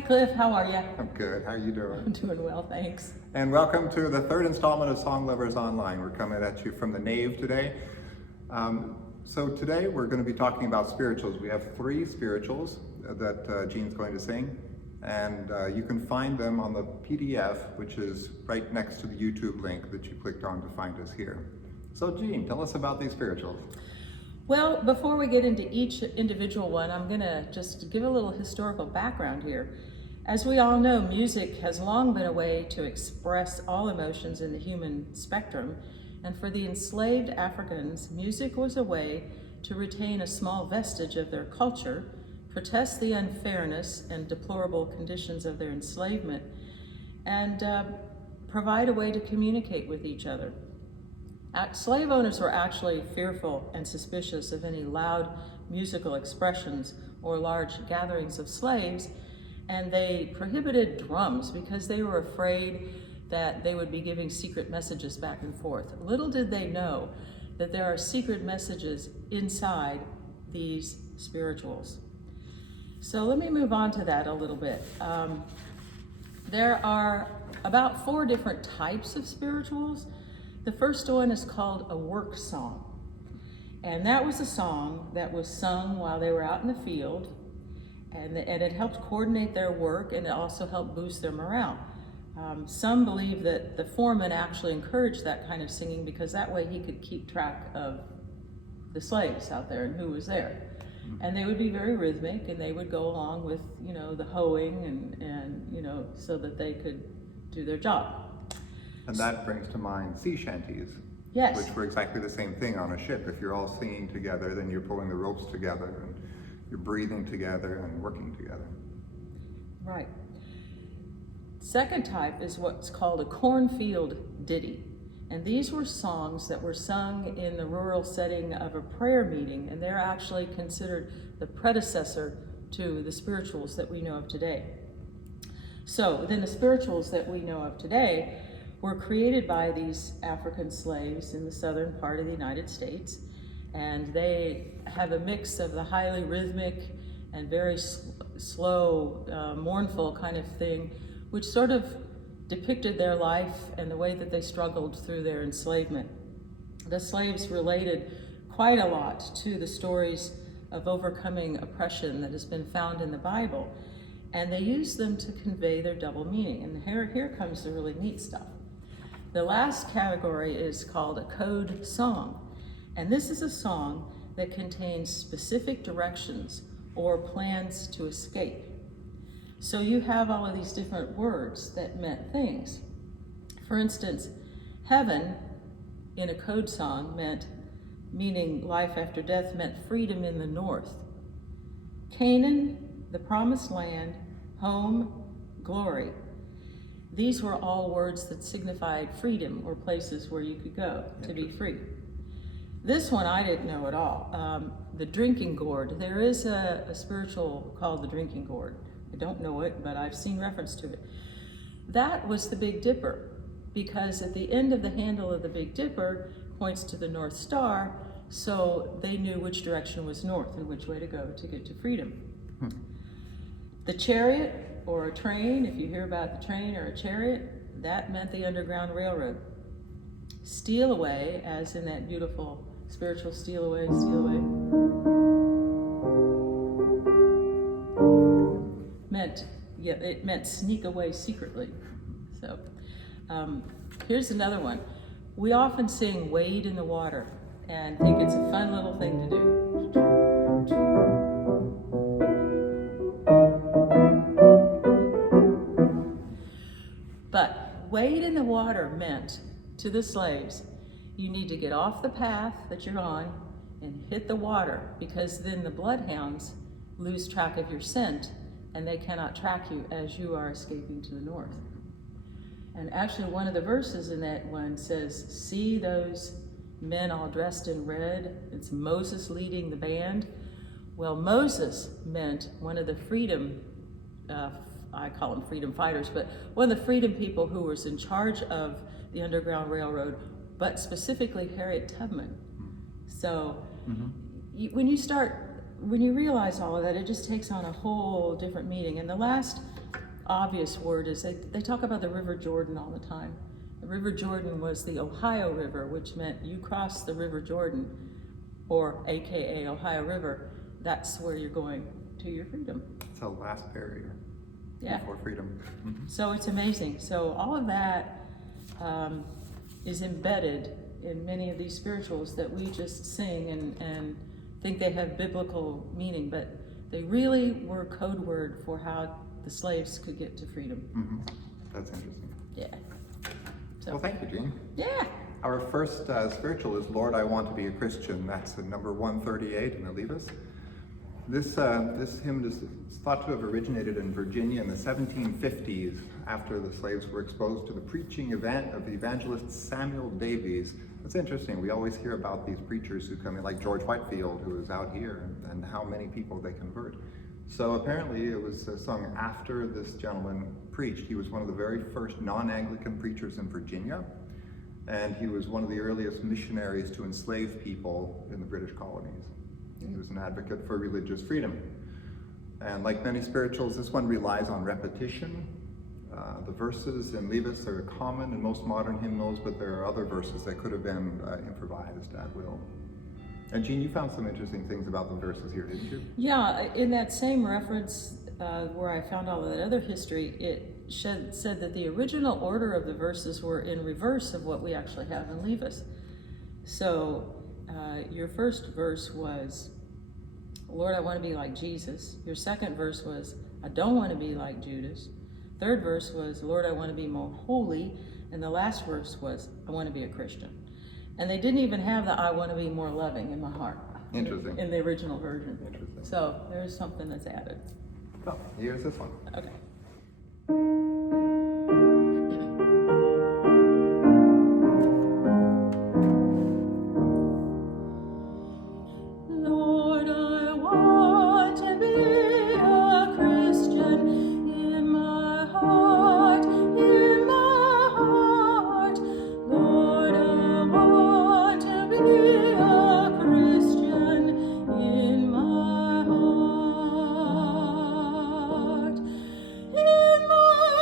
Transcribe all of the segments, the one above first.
Hi Cliff, how are you? I'm good. How you doing? I'm doing well, thanks. And welcome to the third installment of Song Lovers Online. We're coming at you from the Nave today. So today we're going to be talking about spirituals. We have 3 spirituals that Jean's going to sing, and you can find them on the PDF, which is right next to the YouTube link that you clicked on to find us here. So Jean, tell us about these spirituals. Well, before we get into each individual one, I'm going to just give a little historical background here. As we all know, music has long been a way to express all emotions in the human spectrum, and for the enslaved Africans, music was a way to retain a small vestige of their culture, protest the unfairness and deplorable conditions of their enslavement, and provide a way to communicate with each other. Slave owners were actually fearful and suspicious of any loud musical expressions or large gatherings of slaves, and they prohibited drums because they were afraid that they would be giving secret messages back and forth. Little did they know that there are secret messages inside these spirituals. So let me move on to that a little bit. There are about 4 different types of spirituals. The first one is called a work song. And that was a song that was sung while they were out in the field, and it helped coordinate their work, and it also helped boost their morale. Some believe that the foreman actually encouraged that kind of singing because that way he could keep track of the slaves out there and who was there. And they would be very rhythmic, and they would go along with, the hoeing and so that they could do their job. And that brings to mind sea shanties. Yes. Which were exactly the same thing on a ship. If you're all singing together, then you're pulling the ropes together, and you're breathing together and working together. Right. Second type is what's called a cornfield ditty. And these were songs that were sung in the rural setting of a prayer meeting, and they're actually considered the predecessor to the spirituals that we know of today. So then the spirituals that we know of today were created by these African slaves in the southern part of the United States, and they have a mix of the highly rhythmic and very slow, mournful kind of thing, which sort of depicted their life and the way that they struggled through their enslavement. The slaves related quite a lot to the stories of overcoming oppression that has been found in the Bible, and they used them to convey their double meaning. And here comes the really neat stuff. The last category is called a code song, and this is a song that contains specific directions or plans to escape. So you have all of these different words that meant things. For instance, heaven in a code song meaning life after death, meant freedom in the north. Canaan, the promised land, home, glory. These were all words that signified freedom or places where you could go to be free. This one I didn't know at all. The drinking gourd. There is a spiritual called the drinking gourd. I don't know it, but I've seen reference to it. That was the Big Dipper, because at the end of the handle of the Big Dipper points to the North Star, so they knew which direction was north and which way to go to get to freedom. The chariot, or a train, if you hear about the train or a chariot, that meant the Underground Railroad. Steal away, as in that beautiful spiritual steal away, it meant sneak away secretly. So here's another one. We often sing Wade in the Water and think it's a fun little thing to do. But wade in the water meant to the slaves, you need to get off the path that you're on and hit the water, because then the bloodhounds lose track of your scent and they cannot track you as you are escaping to the north. And actually one of the verses in that one says, see those men all dressed in red? It's Moses leading the band. Well, Moses meant one of the freedom, I call them freedom fighters, but one of the freedom people who was in charge of the Underground Railroad, but specifically Harriet Tubman. So when you realize all of that, it just takes on a whole different meaning. And the last obvious word is they talk about the River Jordan all the time. The River Jordan was the Ohio River, which meant you cross the River Jordan, or AKA Ohio River, that's where you're going to your freedom. It's a last barrier before freedom. So it's amazing. So all of that is embedded in many of these spirituals that we just sing and think they have biblical meaning, but they really were code word for how the slaves could get to freedom. That's interesting. Yeah. So, Well, thank you, Jean. yeah. Our first spiritual is Lord, I Want to Be a Christian. That's number 138 in the Levis. This hymn is thought to have originated in Virginia in the 1750s after the slaves were exposed to the preaching event of the evangelist Samuel Davies. It's interesting, we always hear about these preachers who come in, like George Whitefield, who is out here, and how many people they convert. So apparently it was sung after this gentleman preached. He was one of the very first non-Anglican preachers in Virginia, and he was one of the earliest missionaries to enslave people in the British colonies. He was an advocate for religious freedom. And like many spirituals, this one relies on repetition. The verses in Levis are common in most modern hymnals, but there are other verses that could have been improvised at will. And Jean, you found some interesting things about the verses here, didn't you? Yeah, in that same reference where I found all of that other history, it said that the original order of the verses were in reverse of what we actually have in Levis. So your first verse was, Lord, I want to be like Jesus. Your second verse was, I don't want to be like Judas. Third verse was, Lord, I want to be more holy. And the last verse was, I want to be a Christian. And they didn't even have the I want to be more loving in my heart. Interesting. In the original version. Interesting. So there's something that's added. Oh, here's this one. Okay. Lord, I want to be a Christian in my heart, in my heart. Lord, I want to be a Christian in my heart, in my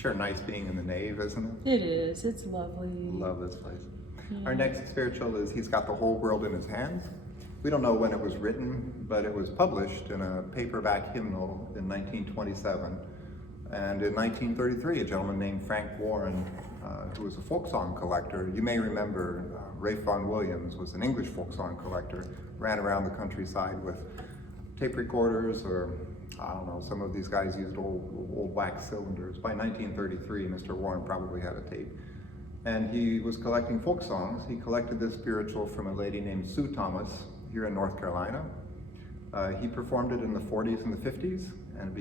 Sure nice being in the nave, isn't it? It is. It's lovely. Love this place. Yeah. Our next spiritual is He's Got the Whole World in His Hands. We don't know when it was written, but it was published in a paperback hymnal in 1927. And in 1933, a gentleman named Frank Warren, who was a folk song collector, you may remember Ralph Vaughan Williams was an English folk song collector, ran around the countryside with tape recorders, or I don't know, some of these guys used old wax cylinders. By 1933, Mr. Warren probably had a tape. And he was collecting folk songs. He collected this spiritual from a lady named Sue Thomas here in North Carolina. He performed it in the 40s and the 50s, and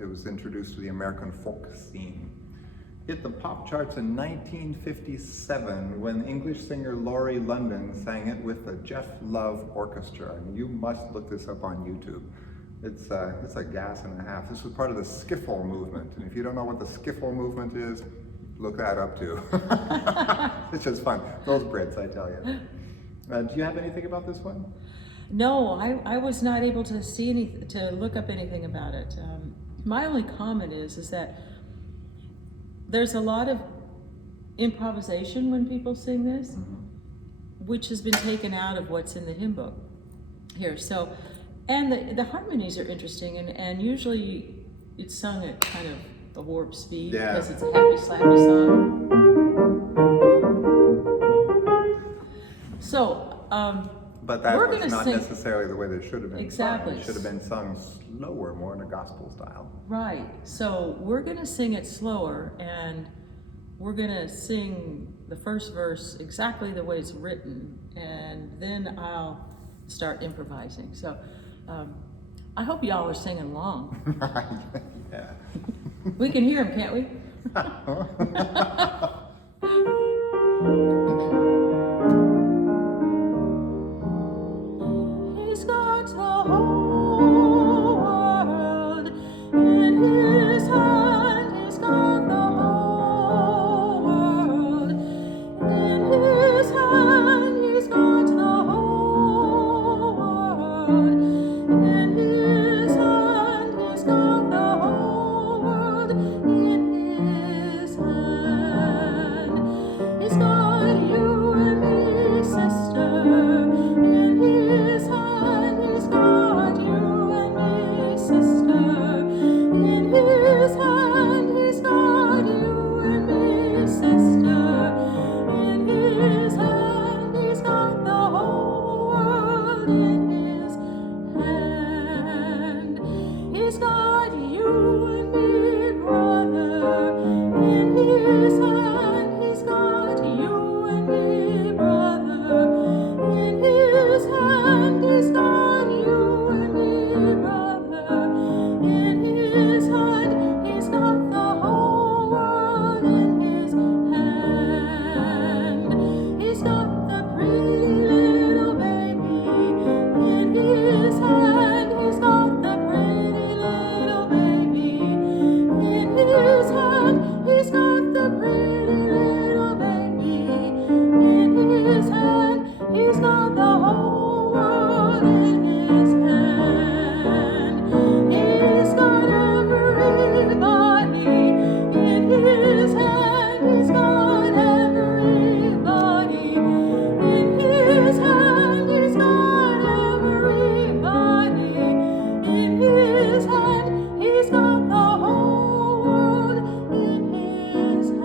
it was introduced to the American folk scene. Hit the pop charts in 1957 when English singer Laurie London sang it with the Jeff Love Orchestra. And you must look this up on YouTube. It's a gas and a half. This was part of the skiffle movement. And if you don't know what the skiffle movement is, look that up too. It's just fun. Those Brits, I tell you. Do you have anything about this one? No, I was not able to to look up anything about it. My only comment is that there's a lot of improvisation when people sing this, which has been taken out of what's in the hymn book here. So, and the harmonies are interesting, and usually it's sung at kind of a warp speed because it's a happy, slappy song. So, but that we're was gonna not sing necessarily the way they should have been Exactly. sung. It should have been sung slower, more in a gospel style. Right. So we're going to sing it slower, and we're going to sing the first verse exactly the way it's written, and then I'll start improvising. So I hope y'all are singing along. Yeah. We can hear him, can't we? He's got the whole world in his hand. He's got the whole world in his hand. He's got the whole world in his hand. He's got the whole world in his hand. He's got you and me, sister, in his hand. He's got you and me, sister, in his hand. He's got you and me, sister, in his hand. He's got the whole world in his hand. He's got you and me, brother, in his hand. He's got you and me, brother, in his hand. He's got you and me, brother, in his hand. He's got the whole world in his hand. He's got the pretty little baby in his hand. He's got the pretty little baby in his hand. He's got the pretty little baby in his hand. He's got the whole world in his hand. He's got everybody in his hand. He's got everybody in his hand. He's got everybody in his hand. He's got the whole world in his hand.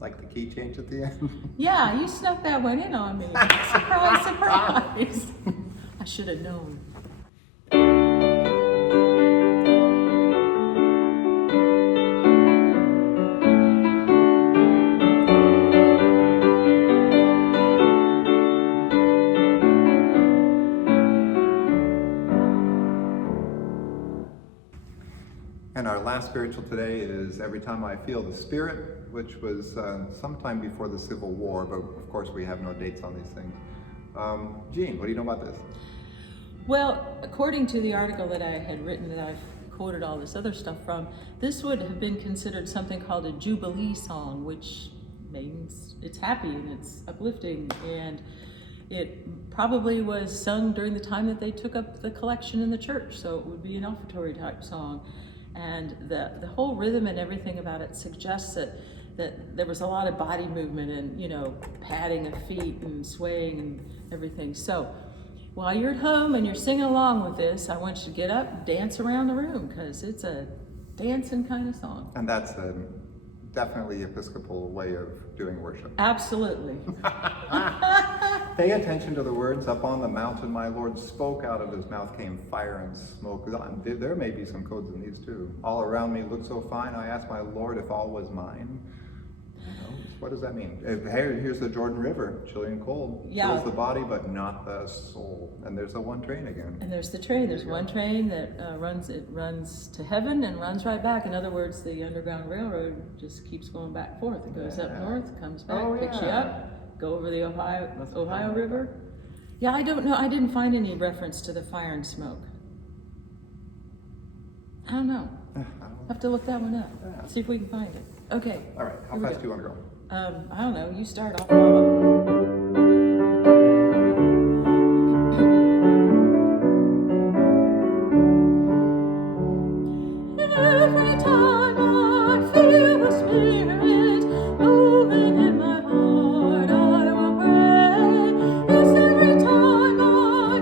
Like the key change at the end? Yeah, you snuck that one in on me. Surprise, surprise. I should have known. And our last spiritual today is Every Time I Feel the Spirit, which was sometime before the Civil War, but of course we have no dates on these things. Jean, what do you know about this? Well, according to the article that I had written that I've quoted all this other stuff from, this would have been considered something called a Jubilee song, which means it's happy and it's uplifting. And It probably was sung during the time that they took up the collection in the church, so it would be an offertory type song. And the whole rhythm and everything about it suggests that there was a lot of body movement and, you know, patting of feet and swaying and everything. So while you're at home and you're singing along with this, I want you to get up and dance around the room, because it's a dancing kind of song. And that's a definitely Episcopal way of doing worship. Absolutely. Pay attention to the words. Up on the mountain, my Lord spoke, out of his mouth came fire and smoke. There may be some codes in these too. All around me looked so fine, I asked my Lord if all was mine. You know, what does that mean? Here's the Jordan River, chilly and cold. Yeah. Fills the body, but not the soul. And there's the one train again. And there's the train. There's one train that runs to heaven and runs right back. In other words, the Underground Railroad just keeps going back and forth. It goes up north, comes back, picks you up, go over the Ohio River. Yeah, I don't know. I didn't find any reference to the fire and smoke. I don't know. Have to look that one up. Yeah. See if we can find it. Okay. All right, how Here we fast go. do you want to go? I don't know. You start off. Every time I feel the Spirit moving in my heart, I will pray. Yes, every time I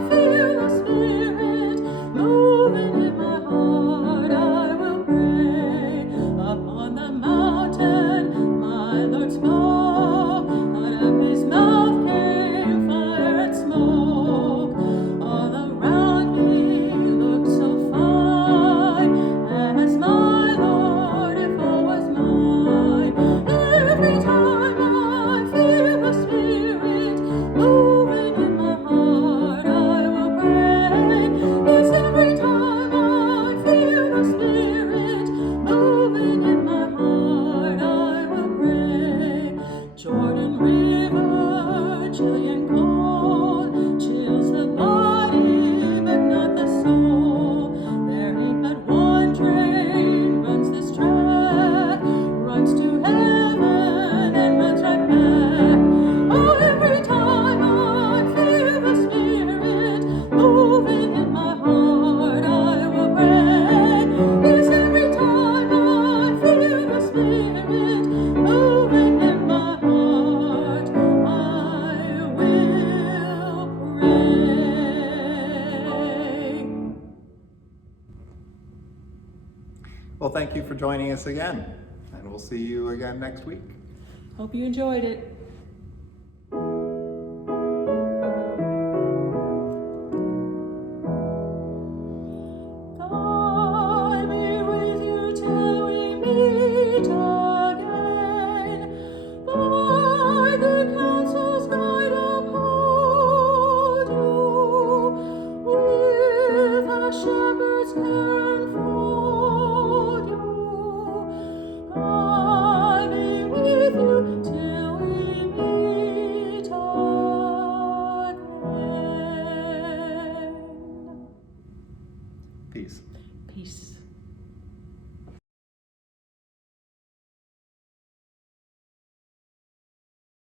feel the Spirit moving in my heart, I will pray. Up on the mountain, my Lord spoke, out of his mouth came fire and smoke. All around me looked so fine, as my Lord, if all was mine. Every time I feel the Spirit moving in my heart, I will pray. Yes, every time I feel the Spirit moving in my heart, I will pray. Jordan River, chilly and cold, chills the body, but not the soul. There ain't but one train runs this track, runs to heaven and runs right back. Oh, every time I feel the Spirit moving in my heart, I will pray. Yes, every time I feel the Spirit moving in my heart, I will pray. Well, thank you for joining us again, and we'll see you again next week. Hope you enjoyed it.